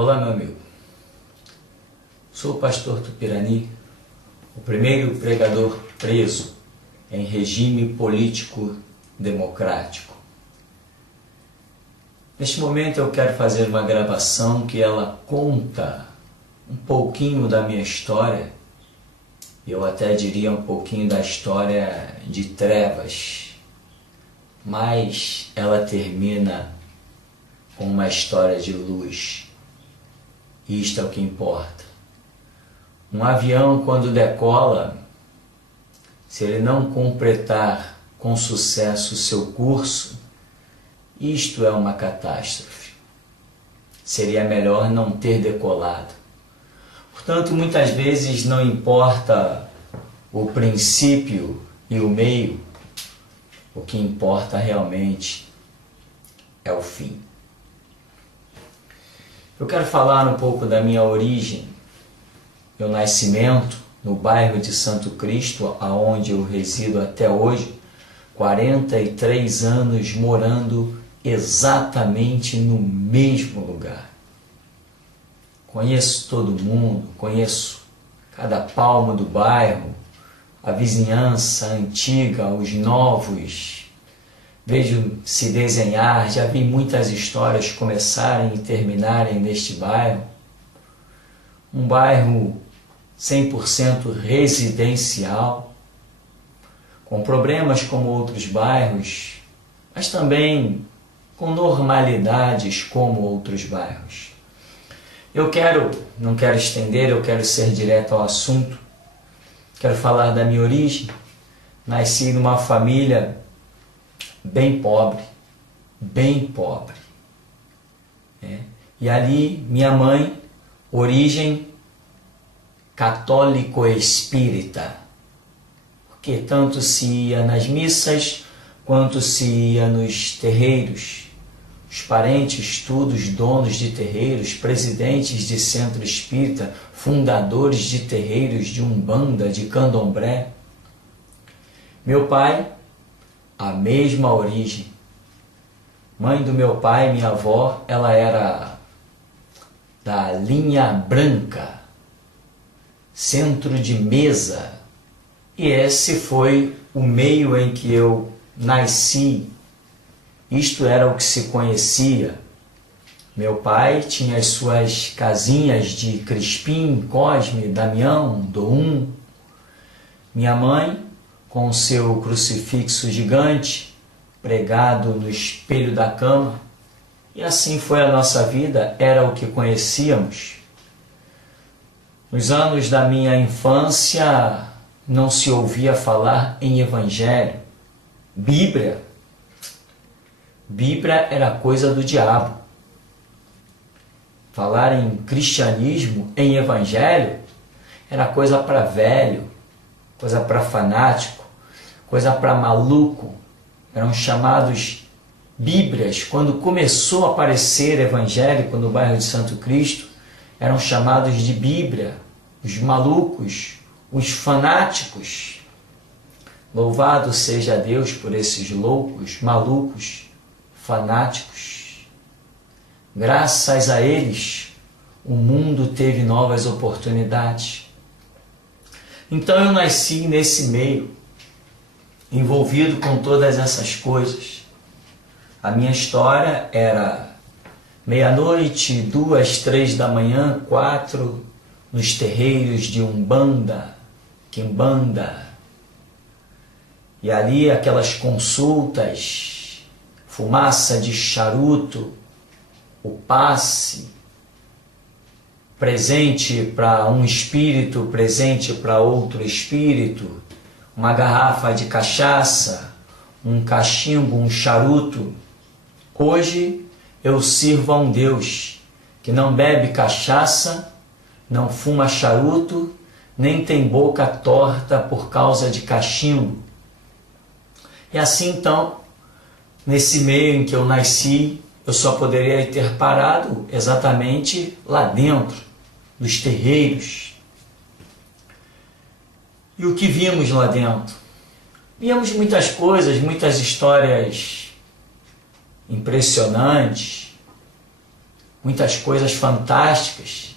Olá, meu amigo. Sou o pastor Tupirani, o primeiro pregador preso em regime político democrático. Neste momento eu quero fazer uma gravação que ela conta um pouquinho da minha história, eu até diria um pouquinho da história de trevas, mas ela termina com uma história de luz. Isto é o que importa. Um avião, quando decola, se ele não completar com sucesso o seu curso, isto é uma catástrofe. Seria melhor não ter decolado. Portanto, muitas vezes não importa o princípio e o meio, o que importa realmente é o fim. Eu quero falar um pouco da minha origem, meu nascimento no bairro de Santo Cristo, aonde eu resido até hoje, 43 anos morando exatamente no mesmo lugar. Conheço todo mundo, conheço cada palmo do bairro, a vizinhança antiga, os novos. Vejo se desenhar, já vi muitas histórias começarem e terminarem neste bairro. Um bairro 100% residencial, com problemas como outros bairros, mas também com normalidades como outros bairros. Não quero estender, eu quero ser direto ao assunto. Quero falar da minha origem. Nasci numa família bem pobre. E ali, minha mãe, origem católico-espírita, porque tanto se ia nas missas, quanto se ia nos terreiros. Os parentes, todos donos de terreiros, presidentes de centro espírita, fundadores de terreiros de Umbanda, de Candomblé. Meu pai, a mesma origem. Mãe do meu pai, minha avó, ela era da linha branca, centro de mesa. E esse foi o meio em que eu nasci. Isto era o que se conhecia. Meu pai tinha as suas casinhas de Crispim, Cosme, Damião, Doum. Minha mãe, com o seu crucifixo gigante, pregado no espelho da cama. E assim foi a nossa vida, era o que conhecíamos. Nos anos da minha infância, não se ouvia falar em evangelho. Bíblia era coisa do diabo. Falar em cristianismo, em evangelho, era coisa para velho, coisa para fanático, coisa para maluco. Eram chamados Bíblias. Quando começou a aparecer evangélico no bairro de Santo Cristo, eram chamados de Bíblia, os malucos, os fanáticos. Louvado seja Deus por esses loucos, malucos, fanáticos. Graças a eles, o mundo teve novas oportunidades. Então eu nasci nesse meio, envolvido com todas essas coisas. A minha história era meia-noite, 2, 3 da manhã, 4, nos terreiros de Umbanda, Quimbanda. E ali aquelas consultas, fumaça de charuto, o passe, presente para um espírito, presente para outro espírito, uma garrafa de cachaça, um cachimbo, um charuto. Hoje eu sirvo a um Deus que não bebe cachaça, não fuma charuto, nem tem boca torta por causa de cachimbo. E assim então, nesse meio em que eu nasci, eu só poderia ter parado exatamente lá dentro, dos terreiros. E o que vimos lá dentro? Vimos muitas coisas, muitas histórias impressionantes, muitas coisas fantásticas,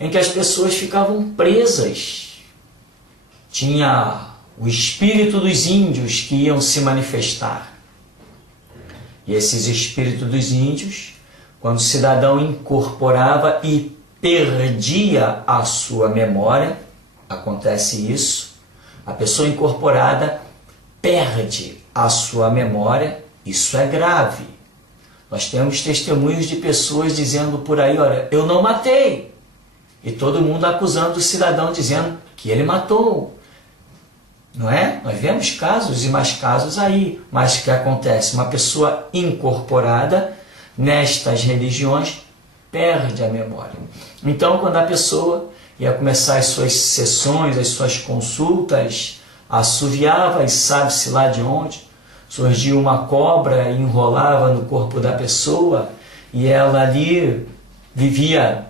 em que as pessoas ficavam presas. Tinha o espírito dos índios que iam se manifestar. E esses espíritos dos índios, quando o cidadão incorporava e perdia a sua memória, acontece isso, a pessoa incorporada perde a sua memória, isso é grave. Nós temos testemunhos de pessoas dizendo por aí, olha, eu não matei. E todo mundo acusando o cidadão, dizendo que ele matou. Não é? Nós vemos casos e mais casos aí. Mas o que acontece? Uma pessoa incorporada nestas religiões perde a memória. Então, quando a pessoa ia começar as suas sessões, as suas consultas, assoviava e sabe-se lá de onde, surgia uma cobra e enrolava no corpo da pessoa e ela ali vivia,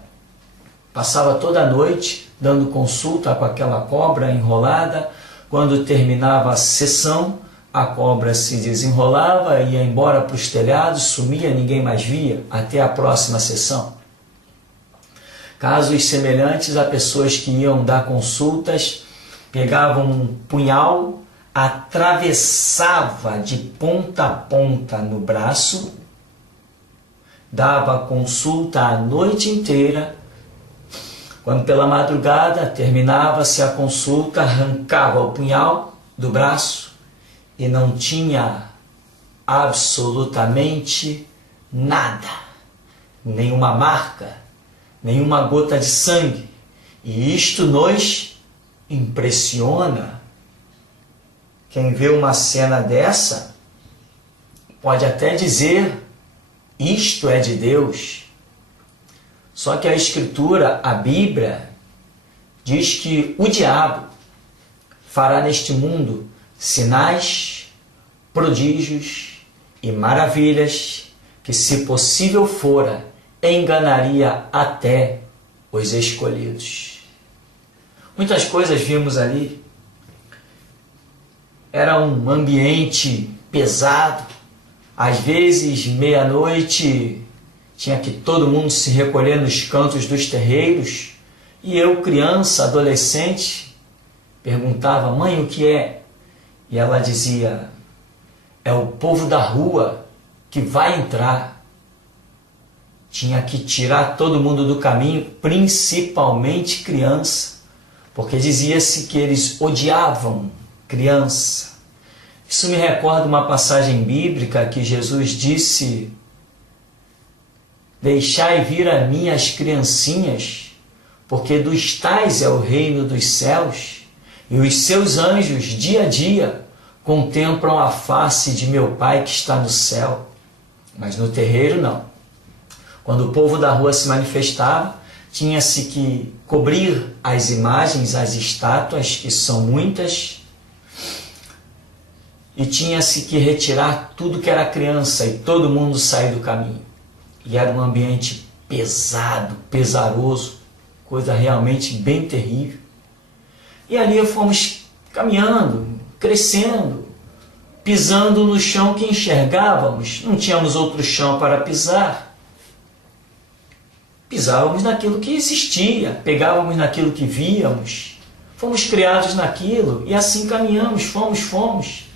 passava toda a noite dando consulta com aquela cobra enrolada. Quando terminava a sessão, a cobra se desenrolava, ia embora para os telhados, sumia, ninguém mais via, até a próxima sessão. Casos semelhantes a pessoas que iam dar consultas, pegavam um punhal, atravessava de ponta a ponta no braço, dava consulta a noite inteira. Quando pela madrugada terminava-se a consulta, arrancava o punhal do braço e não tinha absolutamente nada, nenhuma marca, nenhuma gota de sangue. E isto nos impressiona. Quem vê uma cena dessa pode até dizer, isto é de Deus. Só que a Escritura, a Bíblia, diz que o diabo fará neste mundo sinais, prodígios e maravilhas que, se possível fora, enganaria até os escolhidos. Muitas coisas vimos ali. Era um ambiente pesado. Às vezes, meia-noite, tinha que todo mundo se recolher nos cantos dos terreiros. E eu, criança, adolescente, perguntava, mãe, o que é? E ela dizia, é o povo da rua que vai entrar. Tinha que tirar todo mundo do caminho, principalmente criança, porque dizia-se que eles odiavam criança. Isso me recorda uma passagem bíblica que Jesus disse, deixai vir a mim as criancinhas, porque dos tais é o reino dos céus, e os seus anjos, dia a dia, contemplam a face de meu Pai que está no céu. Mas no terreiro, não. Quando o povo da rua se manifestava, tinha-se que cobrir as imagens, as estátuas, que são muitas, e tinha-se que retirar tudo que era criança e todo mundo sair do caminho. E era um ambiente pesado, pesaroso, coisa realmente bem terrível. E ali fomos caminhando, crescendo, pisando no chão que enxergávamos. Não tínhamos outro chão para pisar. Pisávamos naquilo que existia, pegávamos naquilo que víamos. Fomos criados naquilo e assim caminhamos, fomos.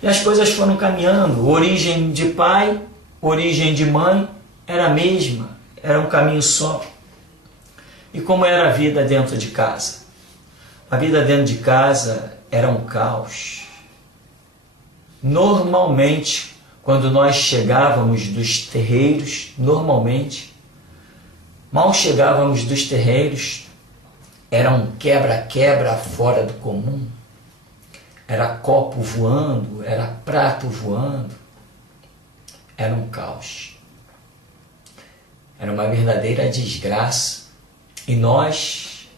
E as coisas foram caminhando. Origem de pai, origem de mãe, era a mesma, era um caminho só. E como era a vida dentro de casa? A vida dentro de casa era um caos. Normalmente, quando nós chegávamos dos terreiros, mal chegávamos dos terreiros, era um quebra-quebra fora do comum. Era copo voando, era prato voando. Era um caos. Era uma verdadeira desgraça. E nós,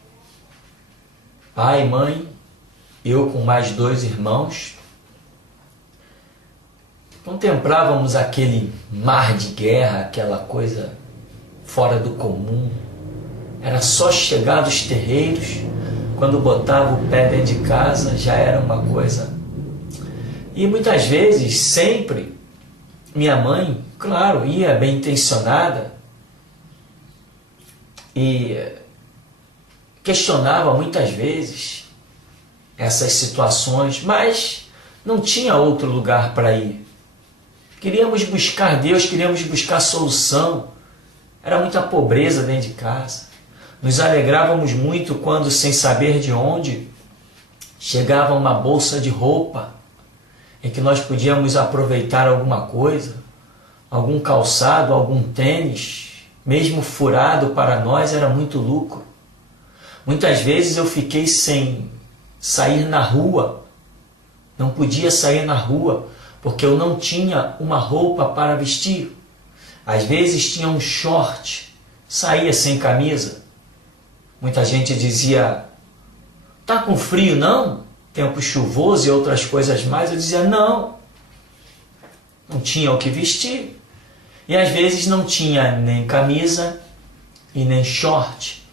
pai, mãe, eu com mais 2 irmãos, contemplávamos aquele mar de guerra, aquela coisa fora do comum. Era só chegar dos terreiros, quando botava o pé dentro de casa, já era uma coisa. E muitas vezes, sempre, minha mãe, claro, ia bem intencionada, e questionava muitas vezes essas situações, mas não tinha outro lugar para ir. Queríamos buscar Deus, queríamos buscar solução. Era muita pobreza dentro de casa. Nos alegrávamos muito quando, sem saber de onde, chegava uma bolsa de roupa em que nós podíamos aproveitar alguma coisa, algum calçado, algum tênis, mesmo furado para nós era muito lucro. Muitas vezes eu fiquei sem sair na rua, não podia sair na rua porque eu não tinha uma roupa para vestir. Às vezes tinha um short, saía sem camisa. Muita gente dizia: tá com frio não? Tempo chuvoso e outras coisas mais. Eu dizia: não tinha o que vestir. E às vezes não tinha nem camisa e nem short.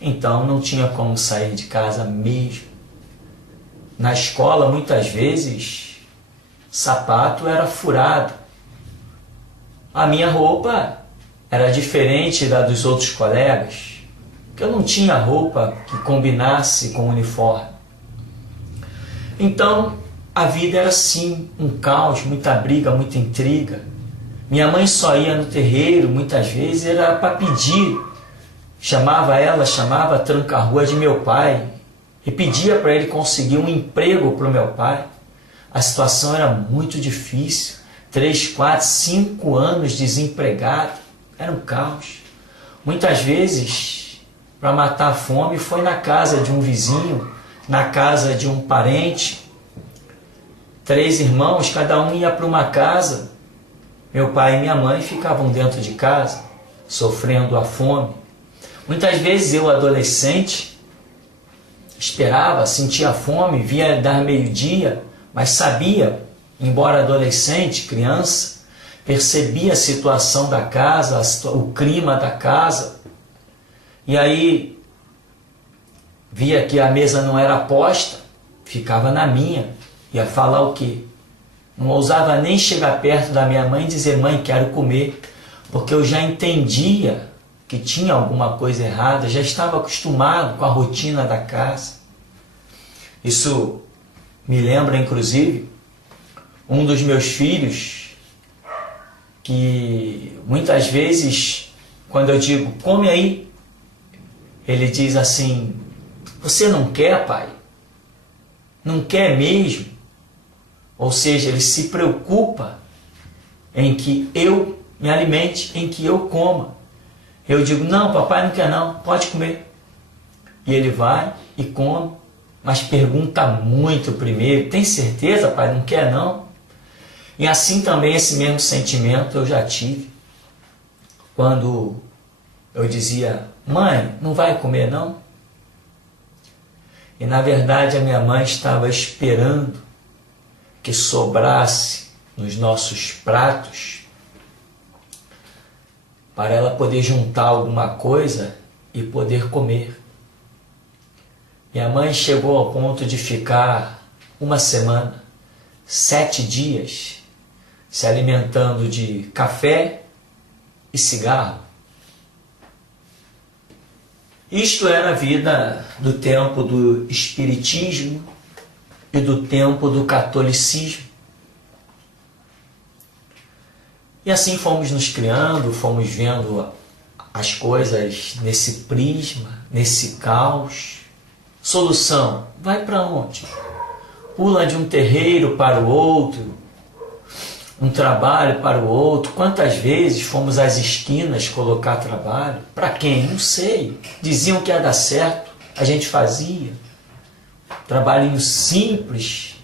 Então não tinha como sair de casa mesmo. Na escola, muitas vezes, sapato era furado. A minha roupa era diferente da dos outros colegas, porque eu não tinha roupa que combinasse com o uniforme. Então, a vida era assim, um caos, muita briga, muita intriga. Minha mãe só ia no terreiro, muitas vezes, era para pedir. Chamava a tranca-rua de meu pai e pedia para ele conseguir um emprego para o meu pai. A situação era muito difícil. 3, 4, 5 anos desempregado. Era um caos. Muitas vezes, para matar a fome, foi na casa de um vizinho, na casa de um parente. 3 irmãos, cada um ia para uma casa. Meu pai e minha mãe ficavam dentro de casa, sofrendo a fome. Muitas vezes eu, adolescente, esperava, sentia fome, via dar meio-dia, mas sabia, embora adolescente, criança, percebia a situação da casa, o clima da casa. E aí via que a mesa não era posta, ficava na minha. Ia falar o quê? Não ousava nem chegar perto da minha mãe e dizer: mãe, quero comer, porque eu já entendia que tinha alguma coisa errada, já estava acostumado com a rotina da casa. Isso me lembra, inclusive, um dos meus filhos, que muitas vezes, quando eu digo: come aí, ele diz assim: você não quer, pai? Não quer mesmo? Ou seja, ele se preocupa em que eu me alimente, em que eu coma. Eu digo: não, papai não quer não, pode comer. E ele vai e come, mas pergunta muito primeiro: tem certeza, pai, não quer não? E assim também esse mesmo sentimento eu já tive quando eu dizia: mãe, não vai comer não? E na verdade a minha mãe estava esperando que sobrasse nos nossos pratos para ela poder juntar alguma coisa e poder comer. Minha mãe chegou ao ponto de ficar 1 semana, 7 dias, se alimentando de café e cigarro. Isto era a vida do tempo do espiritismo e do tempo do catolicismo. E assim fomos nos criando, fomos vendo as coisas nesse prisma, nesse caos. Solução: vai para onde? Pula de um terreiro para o outro, um trabalho para o outro. Quantas vezes fomos às esquinas colocar trabalho? Para quem? Não sei. Diziam que ia dar certo, a gente fazia. Trabalhinho simples.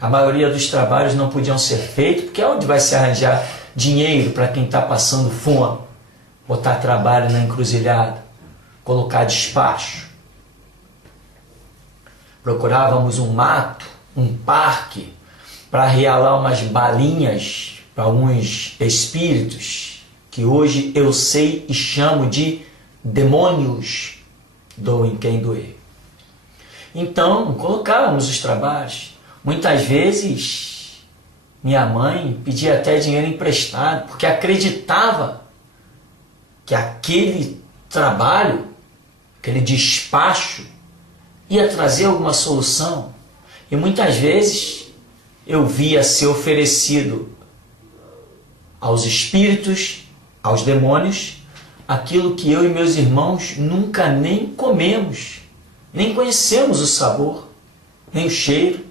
A maioria dos trabalhos não podiam ser feitos, porque onde vai se arranjar dinheiro para quem está passando fome? Botar trabalho na encruzilhada, colocar despacho. Procurávamos um mato, um parque, para realar umas balinhas para alguns espíritos, que hoje eu sei e chamo de demônios, doem quem doer. Então, colocávamos os trabalhos. Muitas vezes, minha mãe pedia até dinheiro emprestado, porque acreditava que aquele trabalho, aquele despacho, ia trazer alguma solução. E muitas vezes eu via ser oferecido aos espíritos, aos demônios, aquilo que eu e meus irmãos nunca nem comemos, nem conhecemos o sabor, nem o cheiro.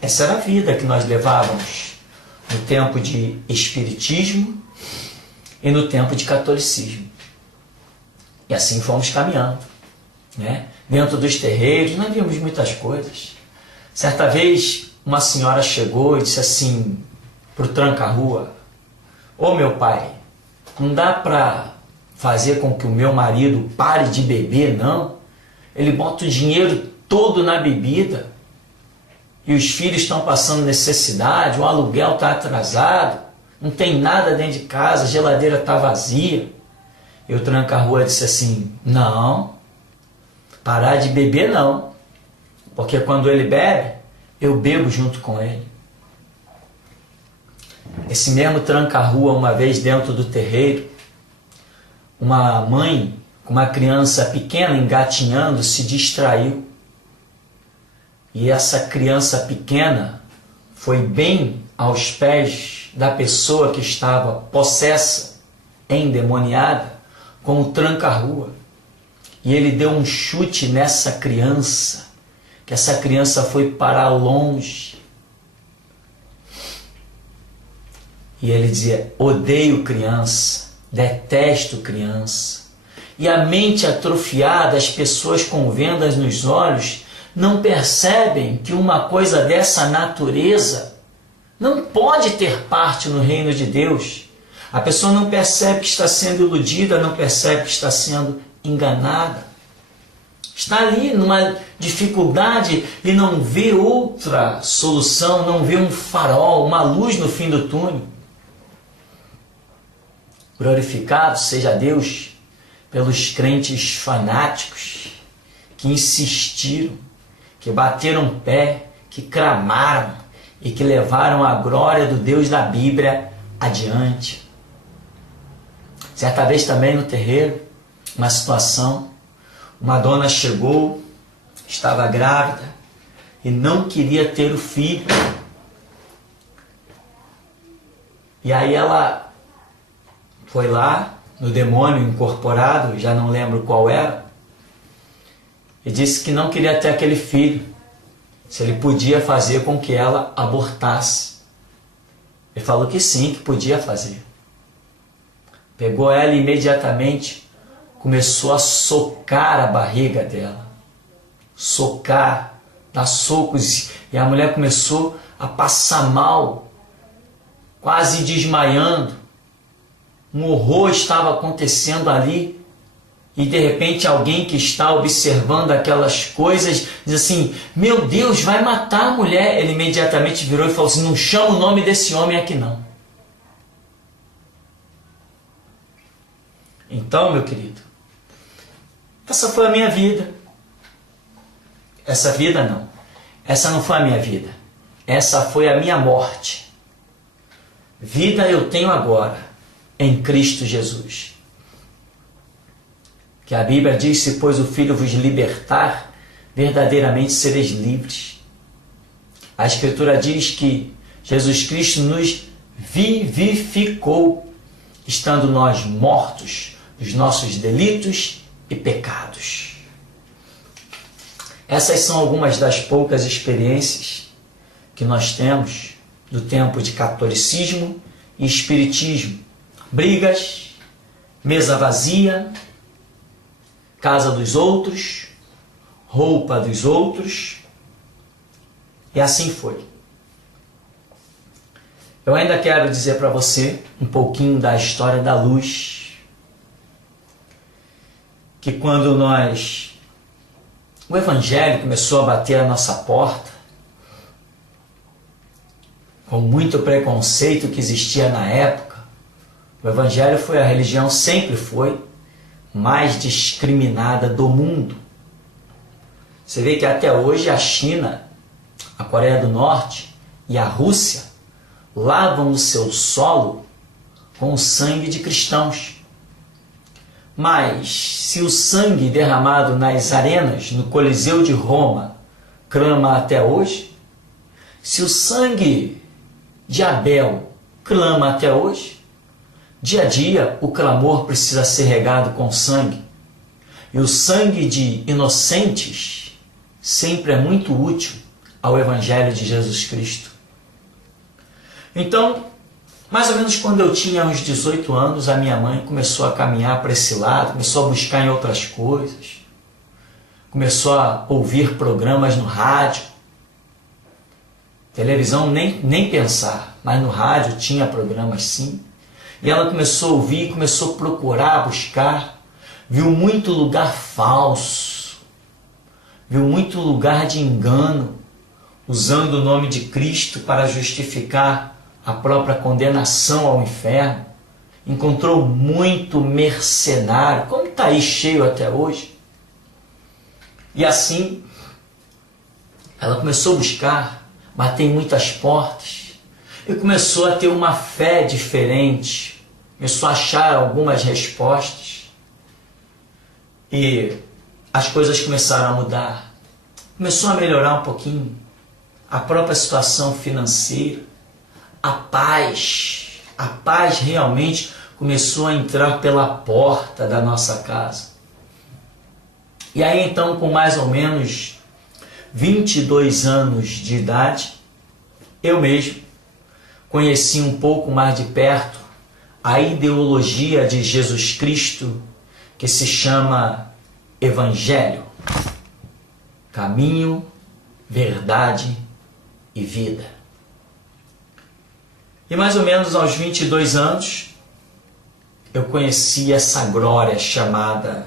Essa era a vida que nós levávamos no tempo de espiritismo e no tempo de catolicismo. E assim fomos caminhando, né? Dentro dos terreiros nós vimos muitas coisas. Certa vez uma senhora chegou e disse assim para o tranca-rua: ô meu pai, não dá para fazer com que o meu marido pare de beber, não? Ele bota o dinheiro todo na bebida e os filhos estão passando necessidade, o aluguel está atrasado, não tem nada dentro de casa, a geladeira está vazia. E o tranca-rua disse assim: não, parar de beber não, porque quando ele bebe, eu bebo junto com ele. Esse mesmo tranca-rua, uma vez dentro do terreiro, uma mãe com uma criança pequena engatinhando se distraiu. E essa criança pequena foi bem aos pés da pessoa que estava possessa, endemoniada, com o tranca-rua. E ele deu um chute nessa criança, que essa criança foi parar longe. E ele dizia: odeio criança, detesto criança. E a mente atrofiada, as pessoas com vendas nos olhos, não percebem que uma coisa dessa natureza não pode ter parte no reino de Deus. A pessoa não percebe que está sendo iludida, não percebe que está sendo enganada. Está ali numa dificuldade e não vê outra solução, não vê um farol, uma luz no fim do túnel. Glorificado seja Deus pelos crentes fanáticos que insistiram, que bateram pé, que clamaram e que levaram a glória do Deus da Bíblia adiante. Certa vez também no terreiro, uma situação, uma dona chegou, estava grávida e não queria ter o filho. E aí ela foi lá no demônio incorporado, já não lembro qual era, e disse que não queria ter aquele filho, se ele podia fazer com que ela abortasse. Ele falou que sim, que podia fazer. Pegou ela e imediatamente começou a socar a barriga dela. Socar, dar socos. E a mulher começou a passar mal, quase desmaiando. Um horror estava acontecendo ali. E de repente alguém que está observando aquelas coisas diz assim: meu Deus, vai matar a mulher. Ele imediatamente virou e falou assim: não chama o nome desse homem aqui não. Então, meu querido, essa foi a minha vida. Essa vida não. Essa não foi a minha vida. Essa foi a minha morte. Vida eu tenho agora, em Cristo Jesus. Que a Bíblia diz: se pois o Filho vos libertar, verdadeiramente sereis livres. A Escritura diz que Jesus Cristo nos vivificou, estando nós mortos dos nossos delitos e pecados. Essas são algumas das poucas experiências que nós temos do tempo de catolicismo e espiritismo. Brigas, mesa vazia, casa dos outros, roupa dos outros, e assim foi. Eu ainda quero dizer para você um pouquinho da história da luz, que quando o Evangelho começou a bater a nossa porta, com muito preconceito que existia na época, o Evangelho foi a religião, sempre foi, mais discriminada do mundo. Você vê que até hoje a China, a Coreia do Norte e a Rússia lavam o seu solo com o sangue de cristãos. Mas se o sangue derramado nas arenas, no Coliseu de Roma, clama até hoje, se o sangue de Abel clama até hoje, dia a dia o clamor precisa ser regado com sangue. E o sangue de inocentes sempre é muito útil ao Evangelho de Jesus Cristo. Então, mais ou menos quando eu tinha uns 18 anos, a minha mãe começou a caminhar para esse lado, começou a buscar em outras coisas, começou a ouvir programas no rádio, televisão nem pensar, mas no rádio tinha programas sim, e ela começou a ouvir, começou a procurar, buscar, viu muito lugar falso, viu muito lugar de engano, usando o nome de Cristo para justificar a própria condenação ao inferno, encontrou muito mercenário, como está aí cheio até hoje. E assim, ela começou a buscar, bater em muitas portas, e começou a ter uma fé diferente, começou a achar algumas respostas, e as coisas começaram a mudar, começou a melhorar um pouquinho, a própria situação financeira, a paz realmente começou a entrar pela porta da nossa casa. E aí então, com mais ou menos 22 anos de idade, eu mesmo conheci um pouco mais de perto a ideologia de Jesus Cristo, que se chama Evangelho, caminho, verdade e vida. E mais ou menos aos 22 anos, eu conheci essa glória chamada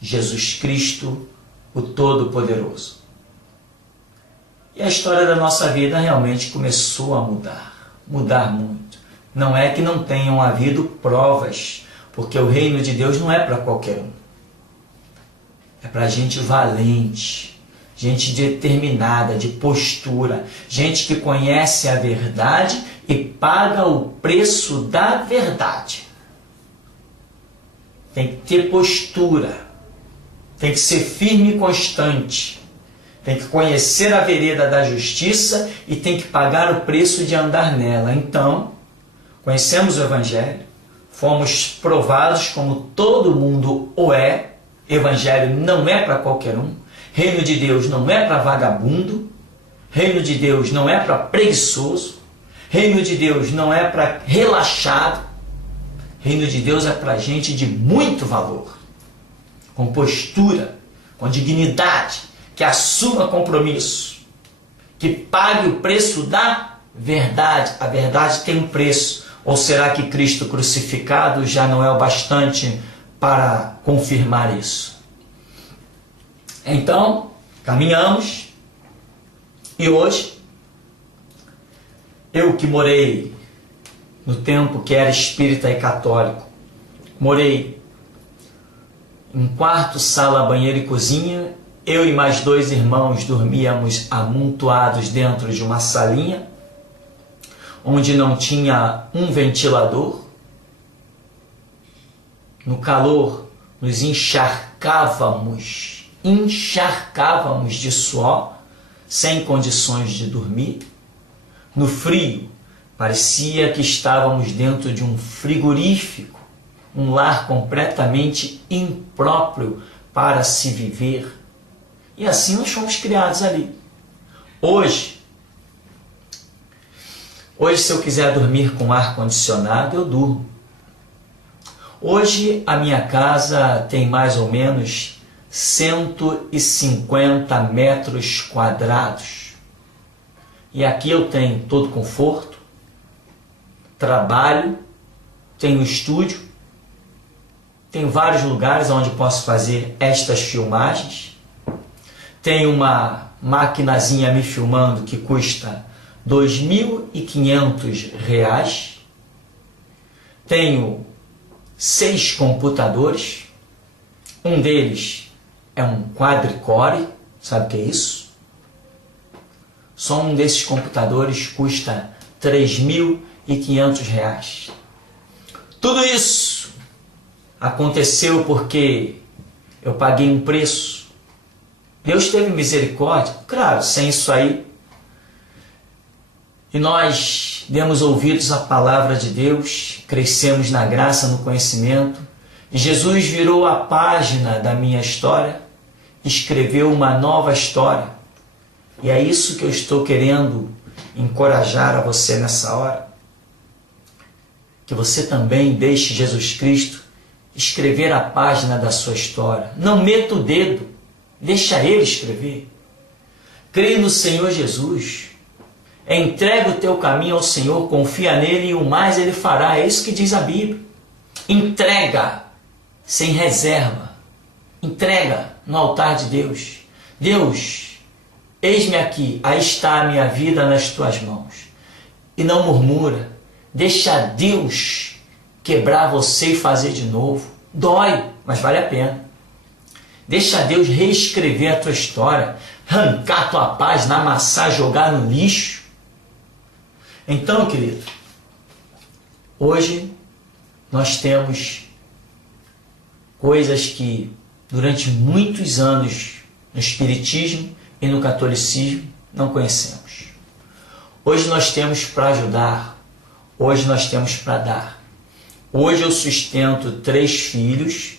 Jesus Cristo, o Todo-Poderoso. E a história da nossa vida realmente começou a mudar muito. Não é que não tenham havido provas, porque o reino de Deus não é para qualquer um. É para gente valente, gente determinada, de postura, gente que conhece a verdade e paga o preço da verdade. Tem que ter postura, tem que ser firme e constante, tem que conhecer a vereda da justiça e tem que pagar o preço de andar nela. Então, conhecemos o Evangelho, fomos provados como todo mundo o é. Evangelho não é para qualquer um. Reino de Deus não é para vagabundo. Reino de Deus não é para preguiçoso. Reino de Deus não é para relaxado. Reino de Deus é para gente de muito valor, com postura, com dignidade, que assuma compromisso, que pague o preço da verdade. A verdade tem um preço. Ou será que Cristo crucificado já não é o bastante para confirmar isso? Então, caminhamos, e hoje, eu que morei no tempo que era espírita e católico, morei em quarto, sala, banheiro e cozinha. Eu e mais 2 irmãos dormíamos amontoados dentro de uma salinha, onde não tinha um ventilador. No calor, nos encharcávamos de suor, sem condições de dormir. No frio, parecia que estávamos dentro de um frigorífico, um lar completamente impróprio para se viver. E assim nós fomos criados ali. Hoje, se eu quiser dormir com ar-condicionado, eu durmo. Hoje a minha casa tem mais ou menos 150 metros quadrados. E aqui eu tenho todo conforto, trabalho, tenho estúdio, tenho vários lugares onde posso fazer estas filmagens. Tenho uma maquinazinha me filmando que custa R$ 2.500. Tenho 6 computadores. Um deles é um quadricore. Sabe o que é isso? Só um desses computadores custa R$ 3.500. Tudo isso aconteceu porque eu paguei um preço. Deus teve misericórdia, claro, sem isso aí. E nós demos ouvidos à palavra de Deus, crescemos na graça, no conhecimento, e Jesus virou a página da minha história, escreveu uma nova história. E é isso que eu estou querendo encorajar a você nessa hora. Que você também deixe Jesus Cristo escrever a página da sua história. Não meta o dedo, deixa Ele escrever. Creia no Senhor Jesus. Entrega o teu caminho ao Senhor, confia nele e o mais Ele fará. É isso que diz a Bíblia. Entrega sem reserva. Entrega no altar de Deus. Deus, eis-me aqui, aí está a minha vida nas tuas mãos. E não murmura. Deixa Deus quebrar você e fazer de novo. Dói, mas vale a pena. Deixa Deus reescrever a tua história, arrancar a tua página, amassar, jogar no lixo. Então, querido, hoje nós temos coisas que durante muitos anos no Espiritismo e no Catolicismo não conhecemos. Hoje nós temos para ajudar, hoje nós temos para dar. Hoje eu sustento 3 filhos,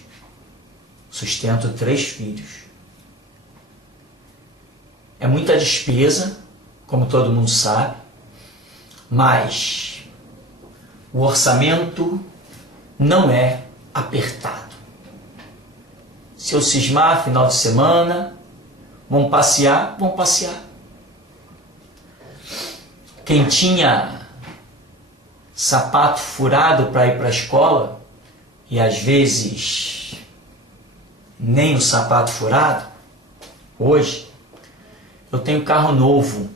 É muita despesa, como todo mundo sabe, mas o orçamento não é apertado. Se eu cismar final de semana, vão passear. Quem tinha sapato furado para ir para a escola, e às vezes nem o sapato furado, hoje eu tenho carro novo.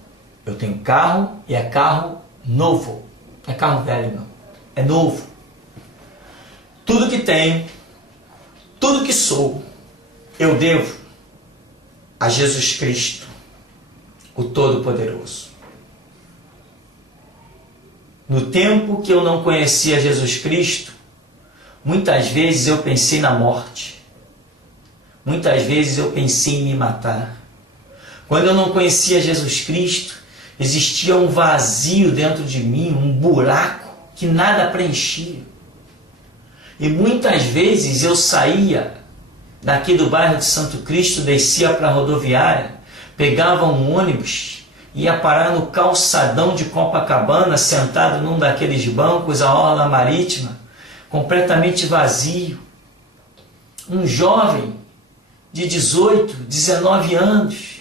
Eu tenho carro e é carro novo. Não é carro velho, não. É novo. Tudo que tenho, tudo que sou, eu devo a Jesus Cristo, o Todo-Poderoso. No tempo que eu não conhecia Jesus Cristo, muitas vezes eu pensei na morte. Muitas vezes eu pensei em me matar. Quando eu não conhecia Jesus Cristo, existia um vazio dentro de mim, um buraco que nada preenchia. E muitas vezes eu saía daqui do bairro de Santo Cristo, descia para a rodoviária, pegava um ônibus, ia parar no calçadão de Copacabana, sentado num daqueles bancos, a orla marítima, completamente vazio. Um jovem de 18, 19 anos,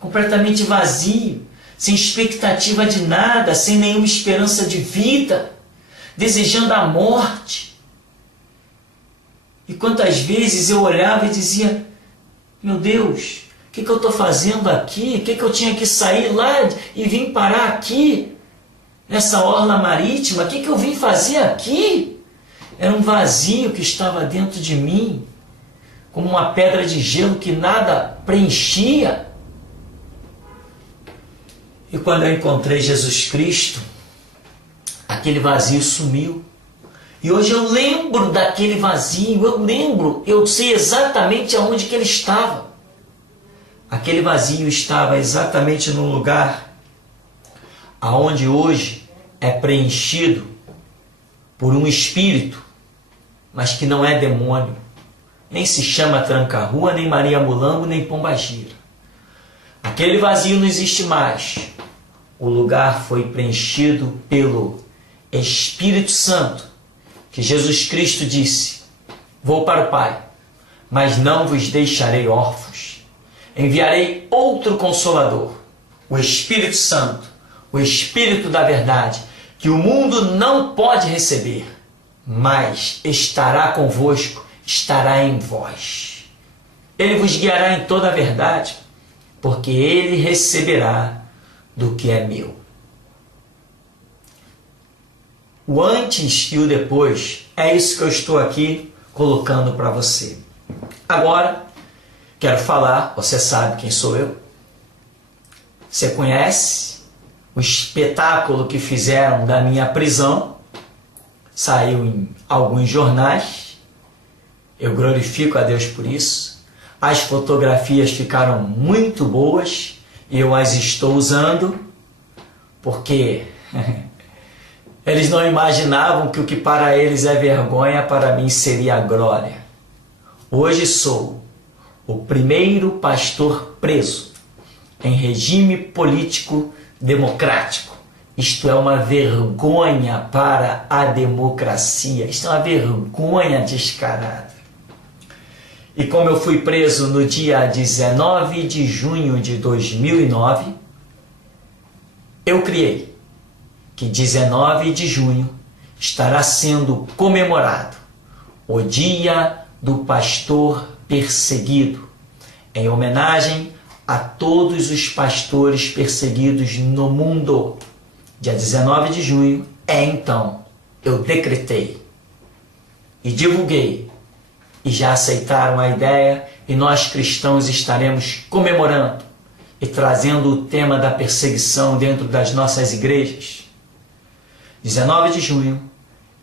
completamente vazio, sem expectativa de nada, sem nenhuma esperança de vida, desejando a morte. E quantas vezes eu olhava e dizia, meu Deus, o que eu estou fazendo aqui? O que eu tinha que sair lá e vim parar aqui, nessa orla marítima? O que eu vim fazer aqui? Era um vazio que estava dentro de mim, como uma pedra de gelo que nada preenchia. E quando eu encontrei Jesus Cristo, aquele vazio sumiu. E hoje eu lembro daquele vazio, eu sei exatamente aonde que ele estava. Aquele vazio estava exatamente no lugar aonde hoje é preenchido por um espírito, mas que não é demônio. Nem se chama Tranca-Rua, nem Maria Mulambo, nem Pombagira. Aquele vazio não existe mais. O lugar foi preenchido pelo Espírito Santo, que Jesus Cristo disse, vou para o Pai, mas não vos deixarei órfãos. Enviarei outro Consolador, o Espírito Santo, o Espírito da verdade, que o mundo não pode receber, mas estará convosco, estará em vós. Ele vos guiará em toda a verdade, porque ele receberá do que é meu. O antes e o depois, é isso que eu estou aqui colocando para você. Agora, quero falar, você sabe quem sou eu? Você conhece o espetáculo que fizeram da minha prisão? Saiu em alguns jornais. Eu glorifico a Deus por isso. As fotografias ficaram muito boas e eu as estou usando porque eles não imaginavam que o que para eles é vergonha, para mim seria glória. Hoje sou o primeiro pastor preso em regime político democrático. Isto é uma vergonha para a democracia. Isto é uma vergonha descarada. E como eu fui preso no dia 19 de junho de 2009, eu criei que 19 de junho estará sendo comemorado o Dia do Pastor Perseguido, em homenagem a todos os pastores perseguidos no mundo. Dia 19 de junho então, eu decretei e divulguei, e já aceitaram a ideia, e nós cristãos estaremos comemorando e trazendo o tema da perseguição dentro das nossas igrejas. 19 de junho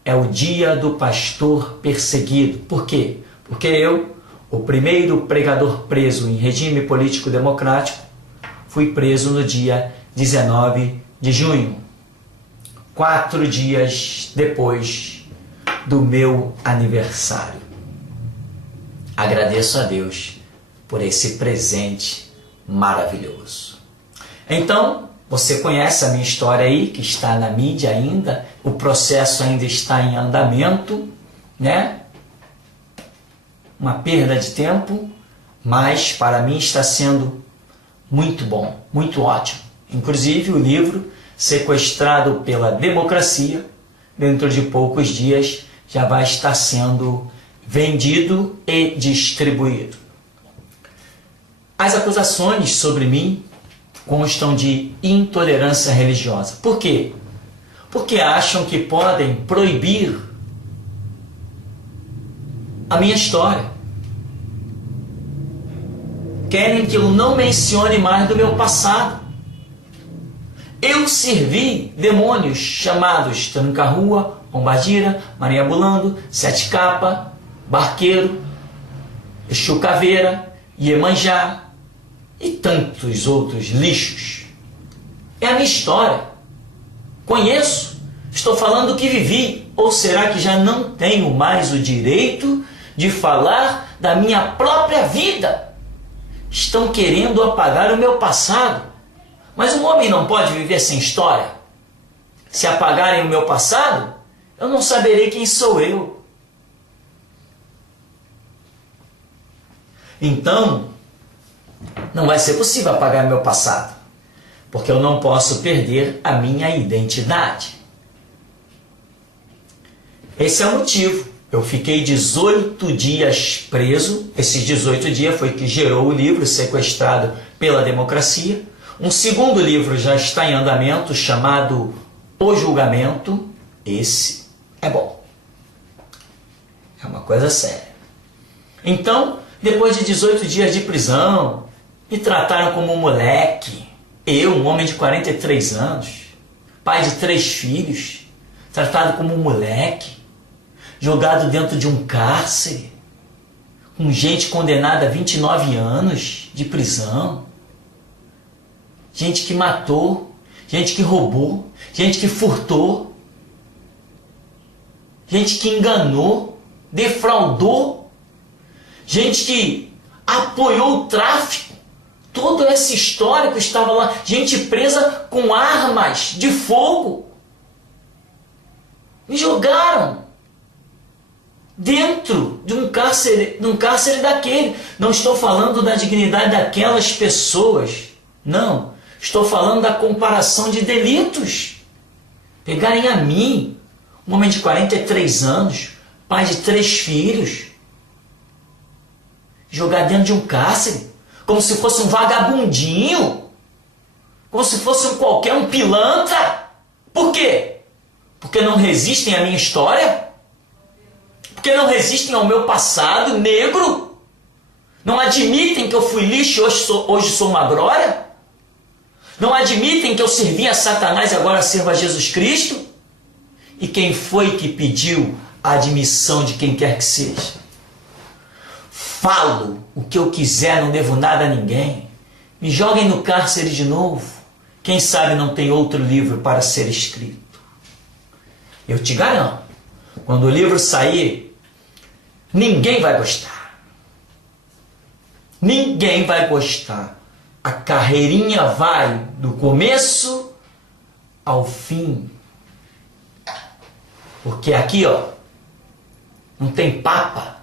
é o Dia do Pastor Perseguido. Por quê? Porque eu, o primeiro pregador preso em regime político democrático, fui preso no dia 19 de junho, 4 dias depois do meu aniversário. Agradeço a Deus por esse presente maravilhoso. Então, você conhece a minha história aí, que está na mídia ainda, o processo ainda está em andamento, né? Uma perda de tempo, mas para mim está sendo muito bom, muito ótimo. Inclusive o livro Sequestrado pela Democracia, dentro de poucos dias já vai estar sendo vendido e distribuído. As acusações sobre mim constam de intolerância religiosa. Por quê? Porque acham que podem proibir a minha história. Querem que eu não mencione mais do meu passado. Eu servi demônios chamados Tranca-Rua, Pombagira, Maria Bulando, Sete Capa, Barqueiro, Exu Caveira, Iemanjá e tantos outros lixos. É a minha história. Conheço. Estou falando que vivi. Ou será que já não tenho mais o direito de falar da minha própria vida? Estão querendo apagar o meu passado. Mas um homem não pode viver sem história. Se apagarem o meu passado, eu não saberei quem sou eu. Então, não vai ser possível apagar meu passado, porque eu não posso perder a minha identidade. Esse é o motivo. Eu fiquei 18 dias preso. Esses 18 dias foi que gerou o livro Sequestrado pela Democracia. Um segundo livro já está em andamento, chamado O Julgamento. Esse é bom. É uma coisa séria. Então, depois de 18 dias de prisão, me trataram como um moleque. Eu, um homem de 43 anos, pai de 3 filhos, tratado como um moleque, jogado dentro de um cárcere, com gente condenada a 29 anos de prisão, gente que matou, gente que roubou, gente que furtou, gente que enganou, defraudou, gente que apoiou o tráfico. Toda essa história que estava lá, gente presa com armas de fogo, me jogaram dentro de um cárcere daquele. Não estou falando da dignidade daquelas pessoas, não. Estou falando da comparação de delitos. Pegarem a mim, um homem de 43 anos, pai de 3 filhos, jogar dentro de um cárcere, como se fosse um vagabundinho, como se fosse um pilantra. Por quê? Porque não resistem à minha história? Porque não resistem ao meu passado negro? Não admitem que eu fui lixo e hoje sou uma glória? Não admitem que eu servi a Satanás e agora sirvo a Jesus Cristo? E quem foi que pediu a admissão de quem quer que seja? falo o que eu quiser, não devo nada a ninguém. Me joguem no cárcere de novo. Quem sabe não tem outro livro para ser escrito. Eu te garanto, quando o livro sair, ninguém vai gostar. Ninguém vai gostar. A carreirinha vai do começo ao fim. Porque aqui, não tem papa.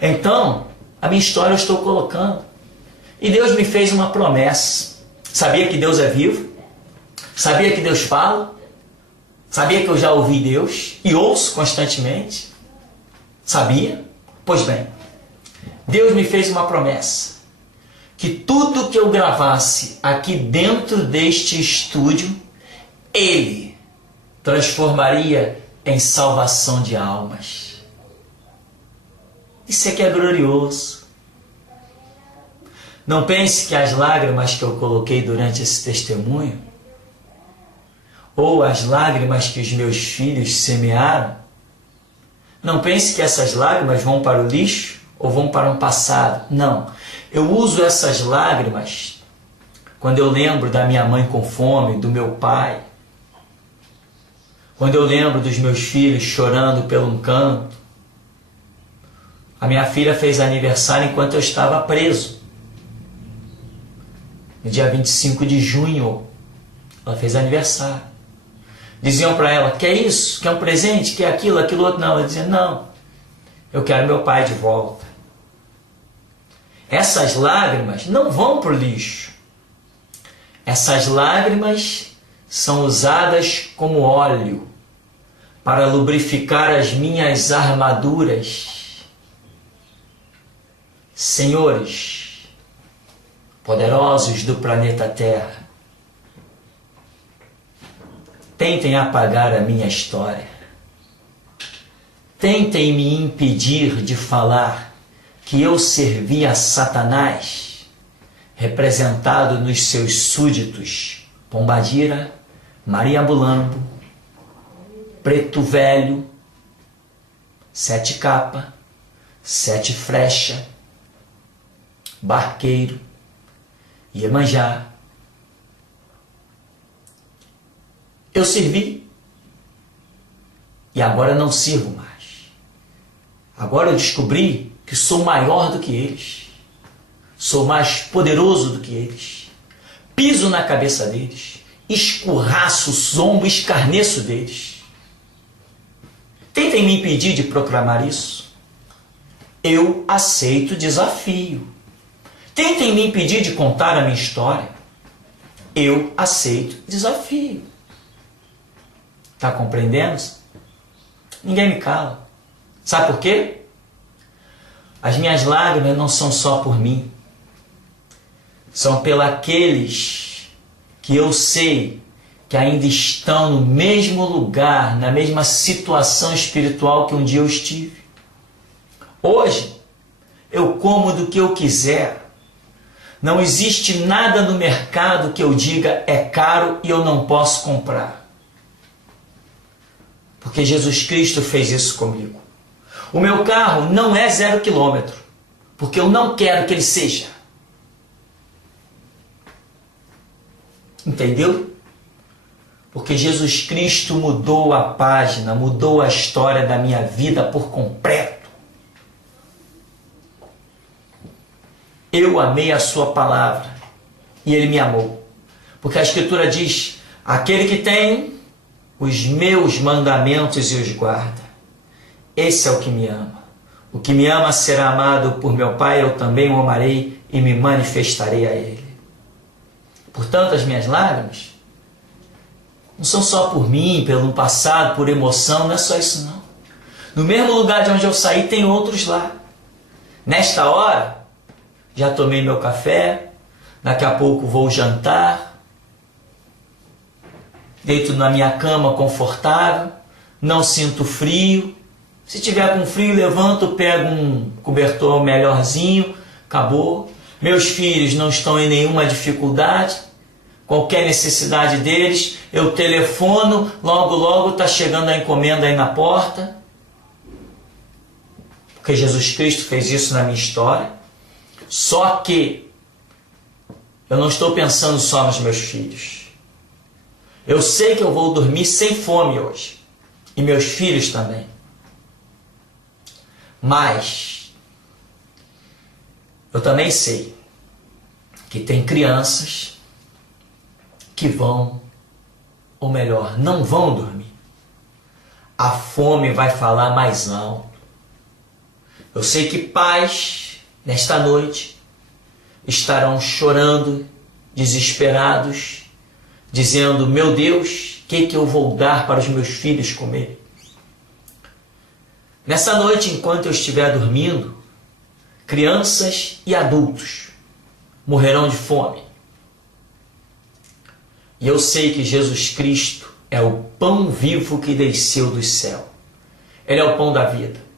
Então, a minha história eu estou colocando. E Deus me fez uma promessa. Sabia que Deus é vivo? Sabia que Deus fala? Sabia que eu já ouvi Deus e ouço constantemente? Sabia? Pois bem, Deus me fez uma promessa. Que tudo que eu gravasse aqui dentro deste estúdio, Ele transformaria em salvação de almas. Isso aqui é glorioso. Não pense que as lágrimas que eu coloquei durante esse testemunho, ou as lágrimas que os meus filhos semearam, não pense que essas lágrimas vão para o lixo ou vão para um passado. Não. Eu uso essas lágrimas quando eu lembro da minha mãe com fome, do meu pai, quando eu lembro dos meus filhos chorando pelo um canto. A minha filha fez aniversário enquanto eu estava preso. No dia 25 de junho, ela fez aniversário. Diziam para ela, quer isso? Quer um presente? Quer aquilo, aquilo outro? Não, ela dizia, não, eu quero meu pai de volta. Essas lágrimas não vão para o lixo. Essas lágrimas são usadas como óleo para lubrificar as minhas armaduras. Senhores, poderosos do planeta Terra, tentem apagar a minha história. Tentem me impedir de falar que eu servi a Satanás, representado nos seus súditos Pombadira, Maria Bulambo, Preto Velho, Sete Capa, Sete Frecha, Barqueiro, Iemanjá. Eu servi e agora não sirvo mais. Agora eu descobri que sou maior do que eles. Sou mais poderoso do que eles. Piso na cabeça deles. Escorraço, zombo, escarneço deles. Tentem me impedir de proclamar isso. Eu aceito o desafio. Tentem me impedir de contar a minha história. Eu aceito o desafio. Está compreendendo? Ninguém me cala. Sabe por quê? As minhas lágrimas não são só por mim. São pelos que eu sei que ainda estão no mesmo lugar, na mesma situação espiritual que um dia eu estive. Hoje, eu como do que eu quiser. Não existe nada no mercado que eu diga é caro e eu não posso comprar. Porque Jesus Cristo fez isso comigo. O meu carro não é 0 quilômetro, porque eu não quero que ele seja. Entendeu? Porque Jesus Cristo mudou a página, mudou a história da minha vida por completo. Eu amei a sua palavra e ele me amou. Porque a Escritura diz, aquele que tem os meus mandamentos e os guarda, esse é o que me ama. O que me ama será amado por meu Pai, eu também o amarei e me manifestarei a ele. Portanto, as minhas lágrimas não são só por mim, pelo passado, por emoção, não é só isso não. No mesmo lugar de onde eu saí, tem outros lá. Nesta hora, já tomei meu café, daqui a pouco vou jantar, deito na minha cama confortável, não sinto frio. Se tiver com frio, levanto, pego um cobertor melhorzinho, acabou. Meus filhos não estão em nenhuma dificuldade, qualquer necessidade deles, eu telefono, logo está chegando a encomenda aí na porta. Porque porque Jesus Cristo fez isso na minha história. Só que eu não estou pensando só nos meus filhos. Eu sei que eu vou dormir sem fome hoje, e meus filhos também. Mas eu também sei que tem crianças que vão, ou melhor, não vão dormir. A fome vai falar mais alto. Eu sei que pais, nesta noite, estarão chorando, desesperados, dizendo: meu Deus, o que eu vou dar para os meus filhos comer? Nessa noite, enquanto eu estiver dormindo, crianças e adultos morrerão de fome. E eu sei que Jesus Cristo é o pão vivo que desceu do céu. Ele é o pão da vida.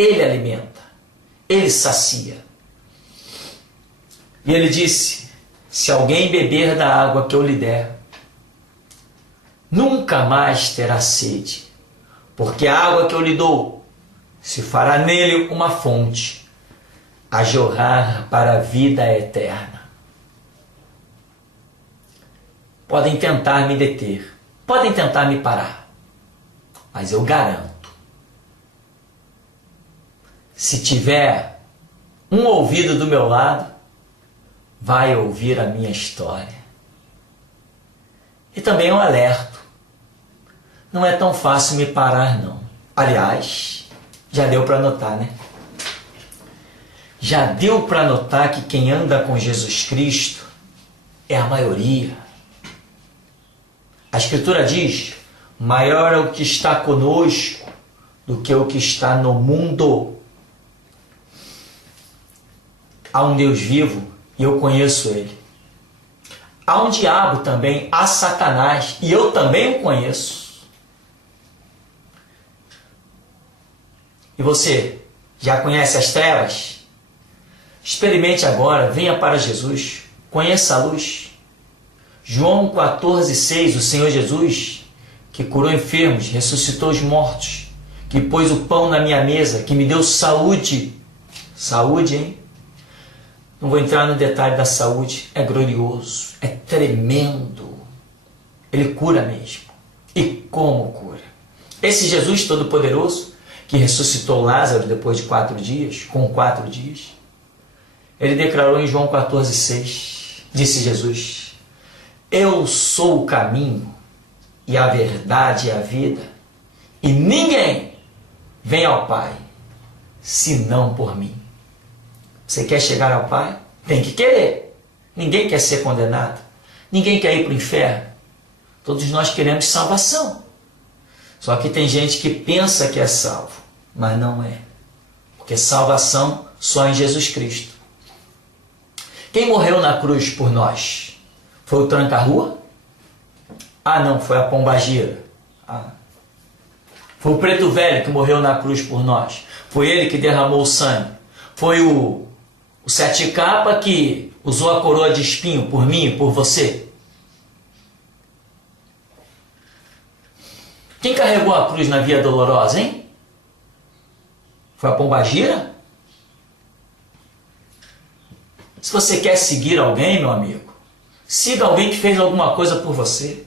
Ele alimenta, ele sacia. E ele disse: se alguém beber da água que eu lhe der, nunca mais terá sede, porque a água que eu lhe dou se fará nele uma fonte a jorrar para a vida eterna. Podem tentar me deter, podem tentar me parar, mas eu garanto, se tiver um ouvido do meu lado, vai ouvir a minha história. E também eu alerto, não é tão fácil me parar não. Aliás, já deu para notar, né? Já deu para notar que quem anda com Jesus Cristo é a maioria. A Escritura diz: maior é o que está conosco do que o que está no mundo. Há um Deus vivo e eu conheço Ele. Há um diabo também, há Satanás, e eu também o conheço. E você, já conhece as trevas? Experimente agora, venha para Jesus, conheça a luz. João 14,6, o Senhor Jesus, que curou enfermos, ressuscitou os mortos, que pôs o pão na minha mesa, que me deu saúde. Saúde, hein? Não vou entrar no detalhe da saúde, é glorioso, é tremendo. Ele cura mesmo. E como cura? Esse Jesus Todo-Poderoso, que ressuscitou Lázaro depois de 4 dias, com 4 dias, ele declarou em João 14,6, disse Jesus: eu sou o caminho e a verdade e a vida, e ninguém vem ao Pai senão por mim. Você quer chegar ao Pai? Tem que querer. Ninguém quer ser condenado. Ninguém quer ir para o inferno. Todos nós queremos salvação. Só que tem gente que pensa que é salvo, mas não é. Porque salvação só em Jesus Cristo. Quem morreu na cruz por nós? Foi o tranca-rua? Ah, não, foi a pombagira. Foi o preto velho que morreu na cruz por nós. Foi ele que derramou o sangue. Foi o sete capa que usou a coroa de espinho por mim e por você. Quem carregou a cruz na via dolorosa, hein? Foi a pombagira? Se você quer seguir alguém, meu amigo, siga alguém que fez alguma coisa por você.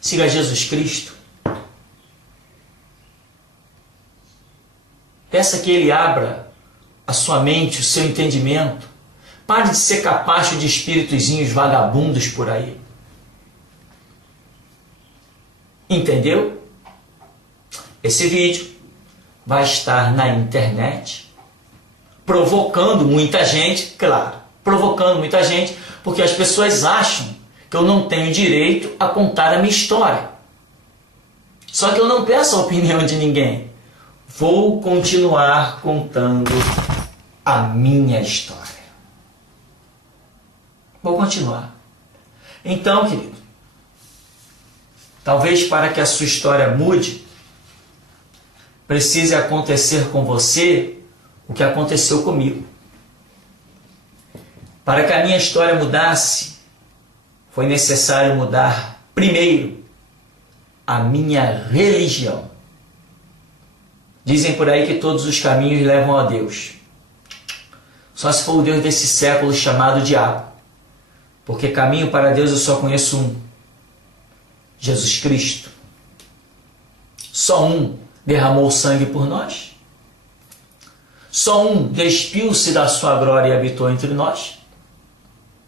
Siga Jesus Cristo. Peça que Ele abra a sua mente, o seu entendimento. Pare de ser capacho de espíritozinhos vagabundos por aí. Entendeu? Esse vídeo vai estar na internet, provocando muita gente, claro, provocando muita gente, porque as pessoas acham que eu não tenho direito a contar a minha história. Só que eu não peço a opinião de ninguém. Vou continuar contando a minha história. Vou continuar. Então, querido, talvez para que a sua história mude, precise acontecer com você o que aconteceu comigo. Para que a minha história mudasse, foi necessário mudar, primeiro, a minha religião. Dizem por aí que todos os caminhos levam a Deus. Só se for o Deus desse século chamado diabo. Porque caminho para Deus eu só conheço um. Jesus Cristo. Só um derramou sangue por nós. Só um despiu-se da sua glória e habitou entre nós.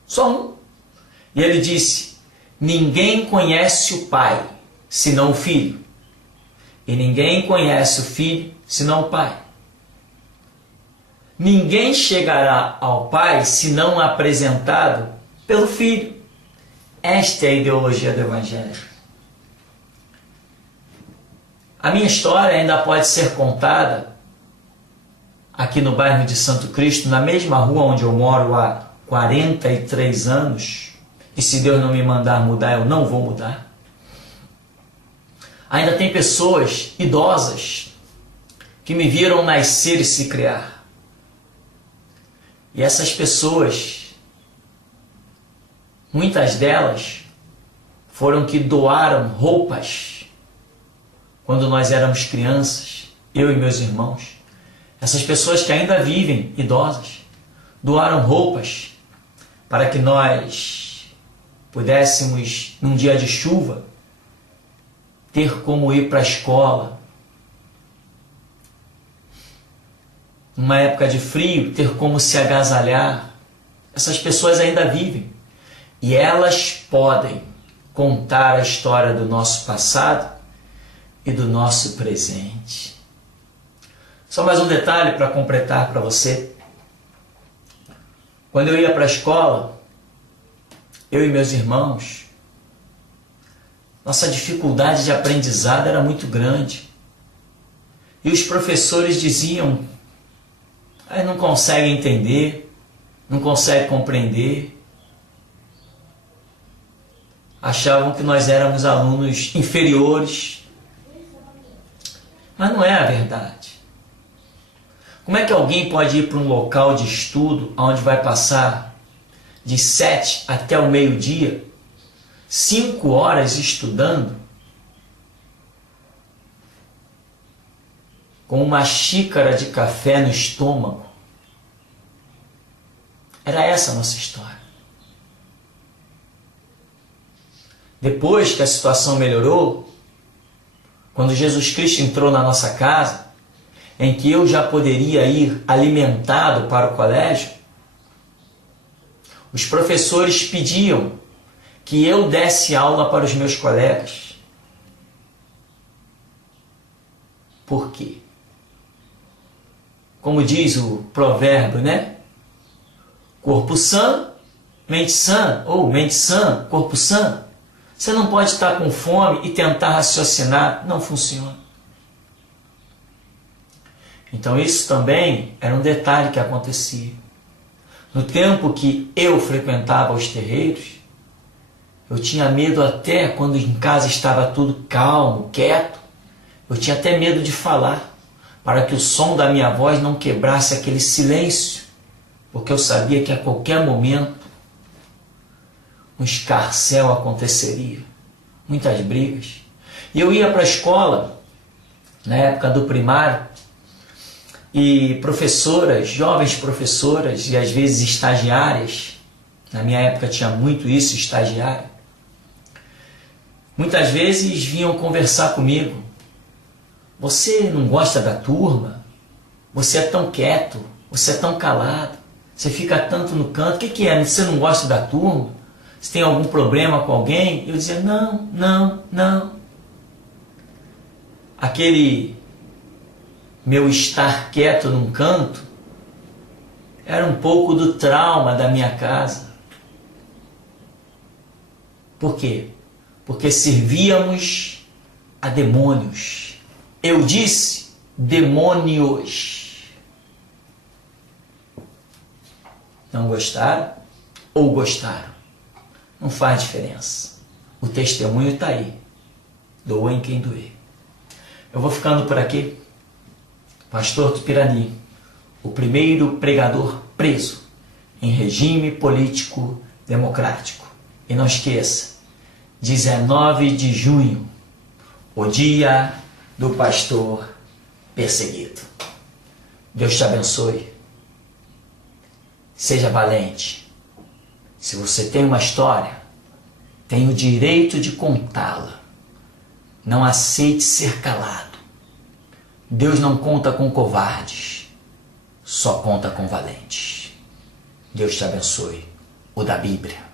Só um. E ele disse: ninguém conhece o Pai, senão o Filho. E ninguém conhece o Filho, senão o Pai. Ninguém chegará ao Pai, senão apresentado pelo Filho. Esta é a ideologia do Evangelho. A minha história ainda pode ser contada aqui no bairro de Santo Cristo, na mesma rua onde eu moro há 43 anos. E se Deus não me mandar mudar, eu não vou mudar. Ainda tem pessoas idosas que me viram nascer e se criar. E essas pessoas, muitas delas, foram que doaram roupas quando nós éramos crianças, eu e meus irmãos. Essas pessoas que ainda vivem idosas, doaram roupas para que nós pudéssemos, num dia de chuva, ter como ir para a escola. Numa época de frio, ter como se agasalhar. Essas pessoas ainda vivem. E elas podem contar a história do nosso passado e do nosso presente. Só mais um detalhe para completar para você. Quando eu ia para a escola, eu e meus irmãos, nossa dificuldade de aprendizado era muito grande. E os professores diziam: não consegue entender, não consegue compreender. Achavam que nós éramos alunos inferiores. Mas não é a verdade. Como é que alguém pode ir para um local de estudo onde vai passar de 7 até o meio-dia, 5 horas estudando, com uma xícara de café no estômago? Era essa a nossa história. Depois que a situação melhorou, quando Jesus Cristo entrou na nossa casa, em que eu já poderia ir alimentado para o colégio, os professores pediam que eu desse aula para os meus colegas. Por quê? Como diz o provérbio, né? Corpo sã, mente sã, ou mente sã, corpo sã. Você não pode estar com fome e tentar raciocinar, não funciona. Então isso também era um detalhe que acontecia. No tempo que eu frequentava os terreiros, eu tinha medo até quando em casa estava tudo calmo, quieto. Eu tinha até medo de falar, para que o som da minha voz não quebrasse aquele silêncio, porque eu sabia que a qualquer momento um escarcéu aconteceria, muitas brigas. E eu ia para a escola, na época do primário, e professoras, jovens professoras e às vezes estagiárias, na minha época tinha muito isso, estagiário, muitas vezes vinham conversar comigo. Você não gosta da turma? Você é tão quieto, você é tão calado, você fica tanto no canto, o que é? Você não gosta da turma? Você tem algum problema com alguém? Eu dizia: não. Aquele meu estar quieto num canto era um pouco do trauma da minha casa. Por quê? Porque servíamos a demônios. Eu disse demônios. Não gostaram ou gostaram? Não faz diferença. O testemunho está aí. Doa em quem doer. Eu vou ficando por aqui. Pastor Tupirani, o primeiro pregador preso em regime político democrático. E não esqueça, 19 de junho, o dia do pastor perseguido. Deus te abençoe. Seja valente. Se você tem uma história, tem o direito de contá-la. Não aceite ser calado. Deus não conta com covardes, só conta com valentes. Deus te abençoe. O da Bíblia.